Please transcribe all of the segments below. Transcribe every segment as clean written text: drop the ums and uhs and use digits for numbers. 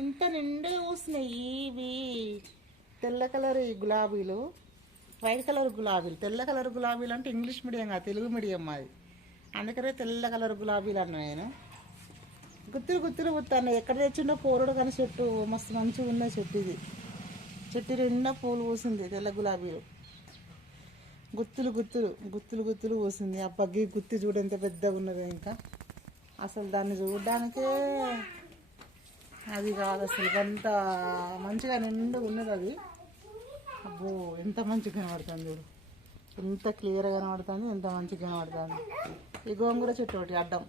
ఇంత నిండుగా పూసినాయి ఇవి. తెల్ల కలర్ గులాబీలు, వైట్ కలర్ గులాబీలు. తెల్ల కలర్ గులాబీలు అంటే ఇంగ్లీష్ మీడియం కాదు, తెలుగు మీడియం మాది. అందుకనే తెల్ల కలర్ గులాబీలు అన్నా నేను. గుత్తులు గుత్తులు పుత్తాను. ఎక్కడ తెచ్చిండో పోరుడు కానీ చెట్టు మస్తు మంచిగా ఉన్న చెట్టు ఇది. చెట్టు నిండా పూలు పూసింది తెల్ల గులాబీలు. గుత్తులు గుత్తులు గుత్తులు గుత్తులు పూసింది. ఆ బగ్గి గుత్తి చూడ ఎంత పెద్దగా ఉన్నది. ఇంకా అసలు దాన్ని చూడడానికే అది కాదు అసలు, అంత మంచిగా నిండుగా ఉన్నది అది. అబ్బో ఎంత మంచిగా కనబడుతుంది చూడు, ఎంత క్లియర్గా కనబడుతుంది, ఎంత మంచిగా కనబడుతుంది. ఈ గోంగూర చెట్టు ఒకటి అడ్డం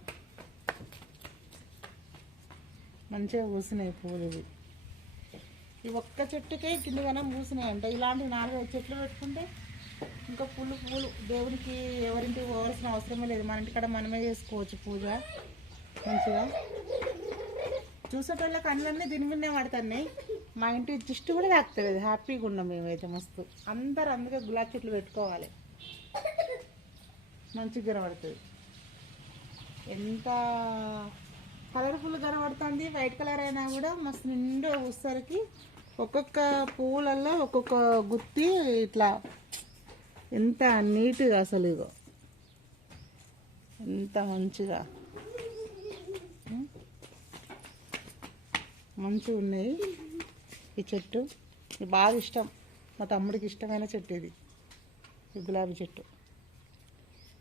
మంచిగా పూసినాయి పూలు ఇవి. ఈ ఒక్క చెట్టుకే కిందగానే పూసినాయి అంట. ఇలాంటి 4-5 చెట్లు పెట్టుకుంటే ఇంకా పూలు పూలు దేవునికి ఎవరింటికి పోవాల్సిన అవసరమే లేదు. మన ఇంటికాడ మనమే చేసుకోవచ్చు పూజ మంచిగా. చూసేటోళ్ళకి అన్నీ దీని మీదనే పడుతున్నాయి. మా ఇంటి దిష్టి కూడా తాకుతుంది. హ్యాపీగా ఉన్నాం మేమైతే మస్తు. అందరు అందుకే గులాబీ చెట్లు పెట్టుకోవాలి, మంచిగా కనబడుతుంది. ఎంత కలర్ఫుల్ కనబడుతుంది. వైట్ కలర్ అయినా కూడా మస్తు నిండు వచ్చేసరికి ఒక్కొక్క పువ్వులలో ఒక్కొక్క గుత్తి ఇట్లా ఎంత నీట్గా అసలు. ఇగో ఎంత మంచిగా మంచిగా ఉన్నాయి ఈ చెట్టు. ఇది బాగా ఇష్టం, మా తమ్ముడికి ఇష్టమైన చెట్టు ఇది, ఈ గులాబీ చెట్టు.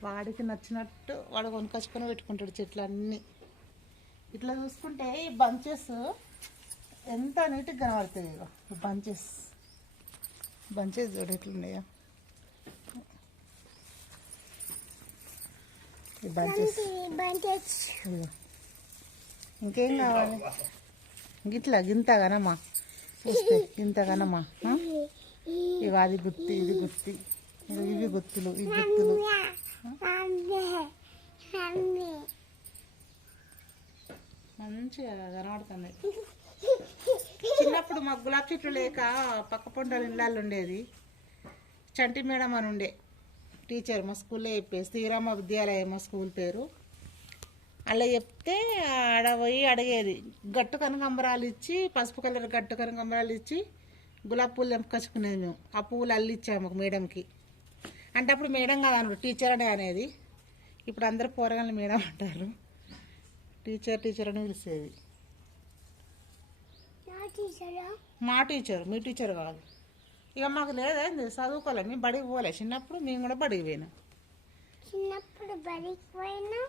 వాడికి నచ్చినట్టు వాడు కొనుకొచ్చుకొని పెట్టుకుంటాడు చెట్లు అన్నీ. ఇట్లా చూసుకుంటే ఈ బంచెస్ ఎంత నీట్గా కనబడుతుంది. ఇగో ఈ బంచెస్ చూడు ఎట్లున్నాయో ఈ బంచెస్. ఇంకేం కావాలి? గిట్లా గింతగానమ్మా చూస్తే గింతగానమ్మా. ఇవి అది గుత్తి, ఇది గుత్తి, ఇవి గుత్తులు, ఈ గుత్తులు. మంచిగా కనబడుతుంది. చిన్నప్పుడు మాకు గులాబీ చెట్లు లేక పక్క పొంటల ఇళ్ళల్లో ఉండేది. చంటి మేడం అని ఉండే టీచర్, మా స్కూల్లో చెప్పేది, శ్రీరామ విద్యాలయం మా స్కూల్ పేరు. అలా చెప్తే ఆడ పోయి అడిగేది. గట్టు కనకాంబరాలు ఇచ్చి, పసుపు కలర్ గట్టు కనకాంబరాలు ఇచ్చి గులాబీ పూలు తెంపుకొచ్చుకునేది మేము. ఆ పూలు అల్లిచ్చాము మేడంకి. అంటే అప్పుడు మేడం కాదు అన్నాడు, టీచర్ అనే అనేది. ఇప్పుడు అందరు పోరగాళ్ళని మేడం అంటారు. టీచర్ అని పిలిచేది. మా టీచర్, మీ టీచర్ కాదు. ఇక మాకు లేదండి చదువుకోలే, మేము బడికి పోలే. చిన్నప్పుడు మేము కూడా బడికి పోయినాం. చిన్నప్పుడు బడికి పోయినా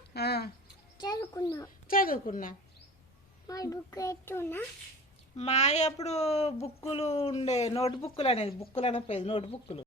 చదువుకున్నా. మా మా అప్పుడు బుక్కులు ఉండే, నోట్ బుక్కులు అనేది, బుక్కులు అనపోయేది, నోట్ బుక్కులు.